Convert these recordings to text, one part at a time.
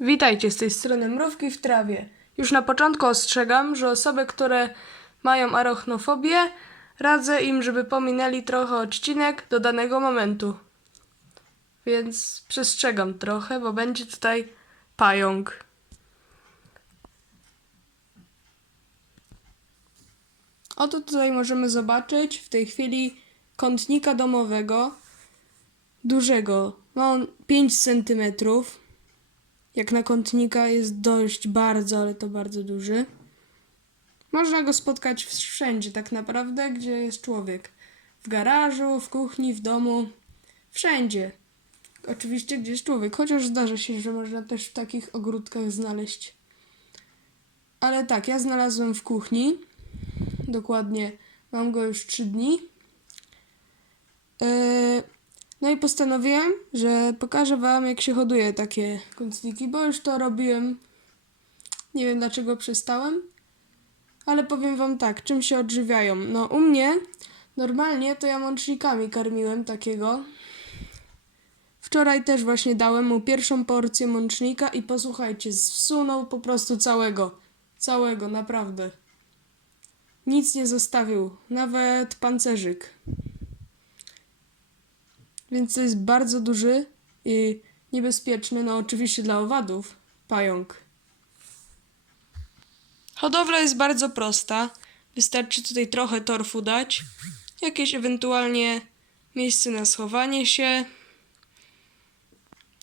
Witajcie z tej strony Mrówki w trawie. Już na początku ostrzegam, że osoby, które mają arachnofobię, radzę im, żeby pominęli trochę odcinek do danego momentu. Więc przestrzegam trochę, bo będzie tutaj pająk. Oto tutaj możemy zobaczyć w tej chwili kątnika domowego, dużego. Ma on 5 centymetrów. Jak na kątnika jest dość bardzo, ale to bardzo duży. Można go spotkać wszędzie tak naprawdę, gdzie jest człowiek. W garażu, w kuchni, w domu, wszędzie. Oczywiście gdzie jest człowiek, chociaż zdarza się, że można też w takich ogródkach znaleźć. Ale tak, ja znalazłem w kuchni. Dokładnie mam go już 3 dni. Yy, no i postanowiłem, że pokażę Wam, jak się hoduje takie kucniki, bo już to robiłem. Nie wiem dlaczego przestałem, ale powiem Wam tak, czym się odżywiają. No, u mnie normalnie to ja mącznikami karmiłem takiego. Wczoraj też właśnie dałem mu pierwszą porcję mącznika i posłuchajcie, zsunął po prostu całego. Całego, naprawdę. Nic nie zostawił, nawet pancerzyk. Więc to jest bardzo duży i niebezpieczny, no oczywiście dla owadów, pająk. Hodowla jest bardzo prosta. Wystarczy tutaj trochę torfu dać, jakieś ewentualnie miejsce na schowanie się.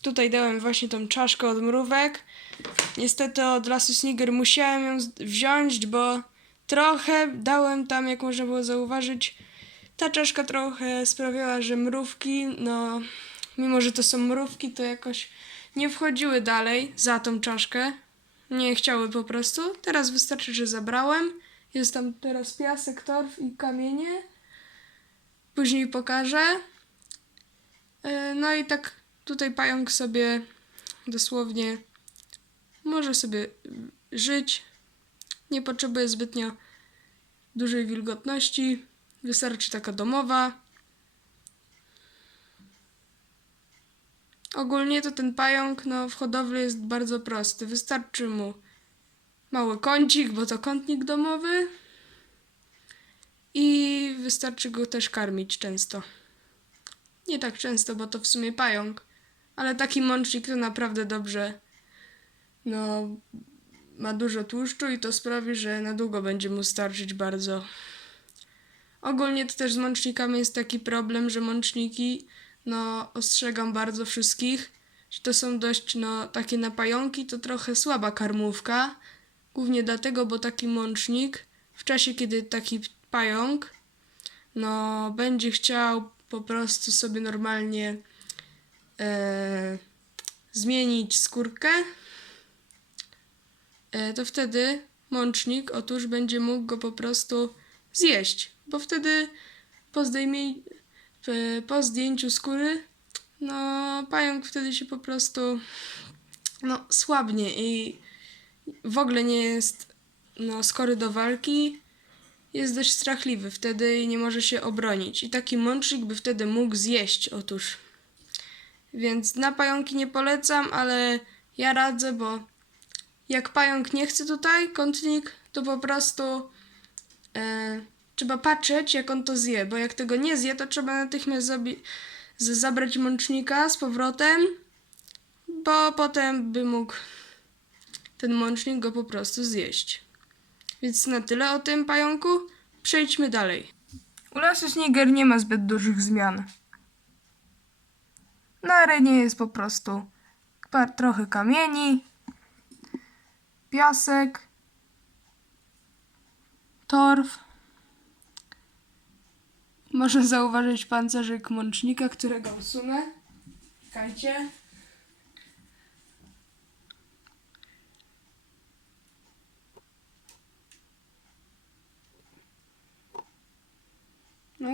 Tutaj dałem właśnie tą czaszkę od mrówek. Niestety od lasu musiałem ją wziąć, bo trochę dałem tam, jak można było zauważyć, ta czaszka trochę sprawiała, że mrówki, no, mimo że to są mrówki, to jakoś nie wchodziły dalej za tą czaszkę. Nie chciały po prostu. Teraz wystarczy, że zabrałem. Jest tam teraz piasek, torf i kamienie. Później pokażę. E, No i tak tutaj pająk sobie dosłownie może sobie żyć. Nie potrzebuje zbytnio dużej wilgotności. Wystarczy taka domowa. Ogólnie to ten pająk no, w hodowli jest bardzo prosty. Wystarczy mu mały kącik, bo to kątnik domowy. I wystarczy go też karmić często. Nie tak często, bo to w sumie pająk. Ale taki mącznik to naprawdę dobrze. No, ma dużo tłuszczu i to sprawi, że na długo będzie mu starczyć bardzo. Ogólnie to też z mącznikami jest taki problem, że mączniki, no ostrzegam bardzo wszystkich, że to są dość, no takie na pająki to trochę słaba karmówka. Głównie dlatego, bo taki mącznik w czasie, kiedy taki pająk, no będzie chciał po prostu sobie normalnie e, zmienić skórkę, e, to wtedy mącznik, otóż będzie mógł go po prostu zjeść, bo wtedy po, zdejmie, po zdjęciu skóry, no pająk wtedy się po prostu no, słabnie i w ogóle nie jest no, skory do walki, jest dość strachliwy wtedy i nie może się obronić. I taki mącznik by wtedy mógł zjeść, otóż. Więc na pająki nie polecam, ale ja radzę, bo jak pająk nie chce tutaj, kątnik, to po prostu e, trzeba patrzeć, jak on to zje, bo jak tego nie zje, to trzeba natychmiast zabrać mącznika z powrotem, bo potem by mógł ten mącznik go po prostu zjeść. Więc na tyle o tym pająku. Przejdźmy dalej. U lasu Sniger nie ma zbyt dużych zmian. Na arenie jest po prostu par- trochę kamieni, piasek, torf. Można zauważyć pancerzyk mącznika, którego usunę. Czekajcie.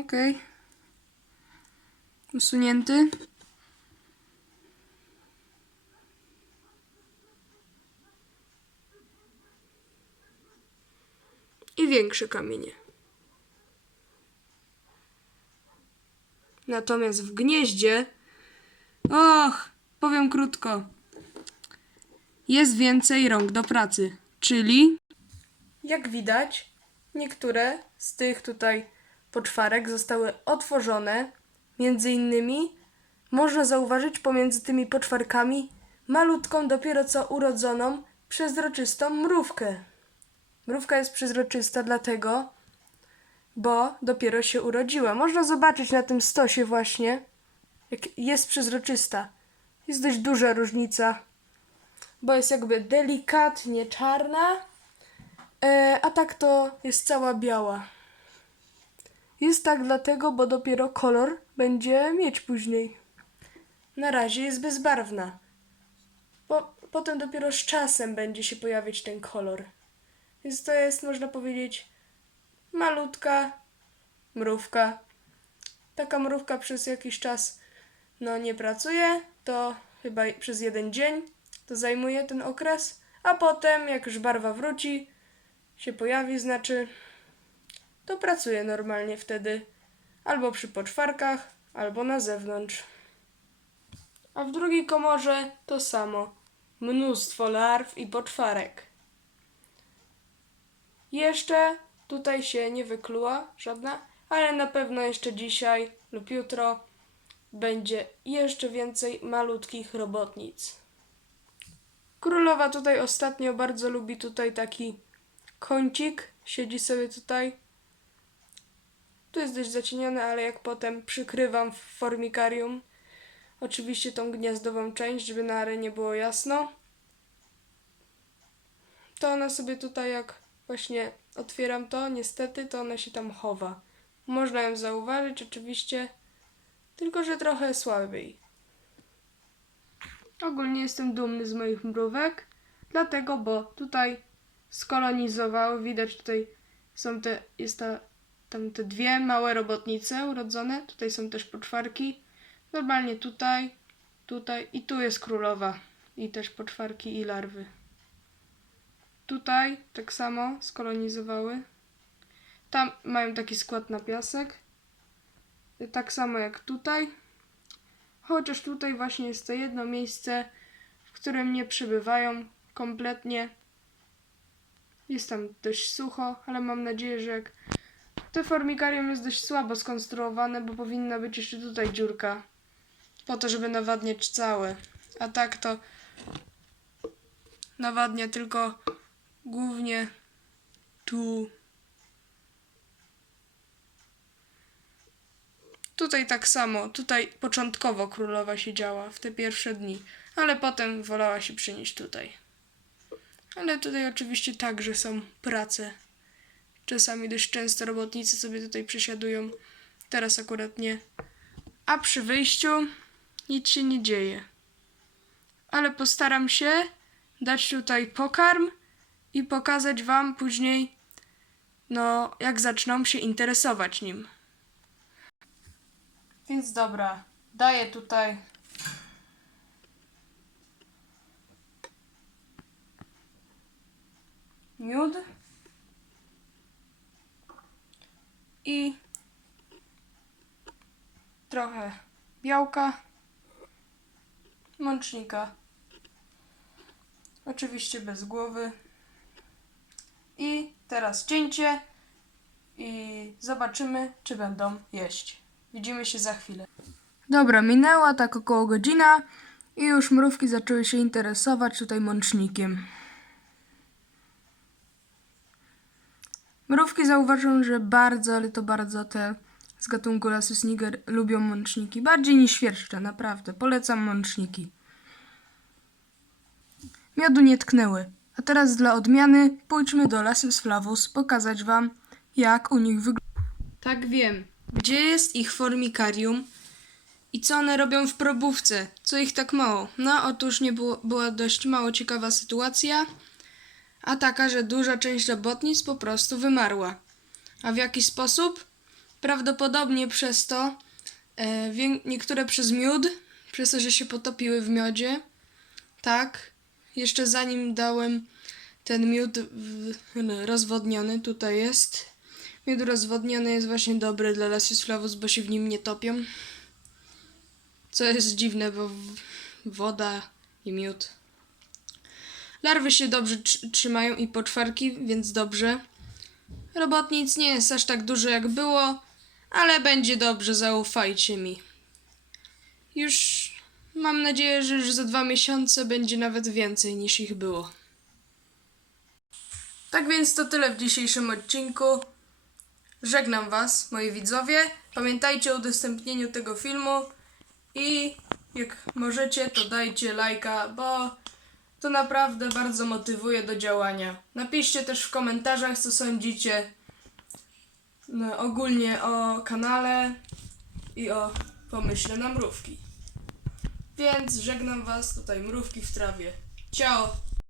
Okej. Usunięty. I większe kamienie. Natomiast w gnieździe. Och, powiem krótko. jest więcej rąk do pracy, czyli jak widać, niektóre z tych tutaj poczwarek zostały otworzone. Między innymi można zauważyć pomiędzy tymi poczwarkami malutką, dopiero co urodzoną, przezroczystą mrówkę. Mrówka jest przezroczysta dlatego, bo dopiero się urodziła. Można zobaczyć na tym stosie właśnie, jak jest przezroczysta. Jest dość duża różnica, bo jest jakby delikatnie czarna, e, a tak to jest cała biała. Jest tak dlatego, bo dopiero kolor będzie mieć później. Na razie jest bezbarwna. Po, potem dopiero z czasem będzie się pojawiać ten kolor. Więc to jest, można powiedzieć, malutka mrówka. Taka mrówka przez jakiś czas no nie pracuje, to chyba przez jeden dzień to zajmuje ten okres, a potem jak już barwa wróci, się pojawi, znaczy to pracuje normalnie wtedy albo przy poczwarkach, albo na zewnątrz. A w drugiej komorze to samo. Mnóstwo larw i poczwarek. Jeszcze tutaj się nie wykluła żadna, ale na pewno jeszcze dzisiaj lub jutro będzie jeszcze więcej malutkich robotnic. Królowa tutaj ostatnio bardzo lubi tutaj taki kącik. Siedzi sobie tutaj. Tu jest dość zacienione, ale jak potem przykrywam w formikarium, oczywiście tą gniazdową część, żeby na arenie było jasno, to ona sobie tutaj jak właśnie otwieram to, niestety to ona się tam chowa. Można ją zauważyć oczywiście, tylko że trochę słabiej. Ogólnie jestem dumny z moich mrówek, dlatego, bo tutaj skolonizowały, widać tutaj są te, jest ta, tam te dwie małe robotnice urodzone, tutaj są też poczwarki, normalnie tutaj, tutaj i tu jest królowa i też poczwarki i larwy. Tutaj tak samo skolonizowały. Tam mają taki skład na piasek. Tak samo jak tutaj. Chociaż tutaj właśnie jest to jedno miejsce, w którym nie przybywają kompletnie. Jest tam dość sucho, ale mam nadzieję, że jak to formikarium jest dość słabo skonstruowane, bo powinna być jeszcze tutaj dziurka. Po to, żeby nawadniać całe. A tak to nawadnia tylko głównie tu. Tutaj tak samo, tutaj początkowo królowa siedziała w te pierwsze dni, ale potem wolała się przenieść tutaj. Ale tutaj oczywiście także są prace. Czasami dość często robotnicy sobie tutaj przesiadują, teraz akurat nie. A przy wyjściu nic się nie dzieje. Ale postaram się dać tutaj pokarm i pokazać Wam później, no, jak zaczną się interesować nim. Więc dobra, daję tutaj. Miód. I trochę białka, mącznika. Oczywiście bez głowy. Teraz cięcie i zobaczymy, czy będą jeść. Widzimy się za chwilę. Dobra, minęła tak około godzina i już mrówki zaczęły się interesować tutaj mącznikiem. Mrówki zauważą, że bardzo, ale to bardzo te z gatunku Lassus niger lubią mączniki. Bardziej niż świerszcze, naprawdę. Polecam mączniki. Miodu nie tknęły. A teraz dla odmiany pójdźmy do Lassus flavus pokazać wam, jak u nich wygląda. Tak wiem. Gdzie jest ich formikarium i co one robią w probówce? Co ich tak mało? No, otóż nie było, była dość mało ciekawa sytuacja, a taka, że duża część robotnic po prostu wymarła. A w jaki sposób? Prawdopodobnie przez to, e, niektóre przez miód, przez to, że się potopiły w miodzie. Tak, jeszcze zanim dałem ten miód rozwodniony, tutaj jest. Miód rozwodniony jest właśnie dobry dla Lasius flavus, bo się w nim nie topią. Co jest dziwne, bo woda i miód. Larwy się dobrze tr- trzymają i poczwarki, więc dobrze. Robotnic nie jest aż tak dużo jak było, ale będzie dobrze, zaufajcie mi. Już mam nadzieję, że już za dwa miesiące będzie nawet więcej niż ich było. Tak więc to tyle w dzisiejszym odcinku. Żegnam Was, moi widzowie. Pamiętajcie o udostępnieniu tego filmu i jak możecie, to dajcie lajka, bo to naprawdę bardzo motywuje do działania. Napiszcie też w komentarzach, co sądzicie no, ogólnie o kanale i o pomyśle na mrówki. Więc żegnam Was tutaj, mrówki w trawie. Ciao!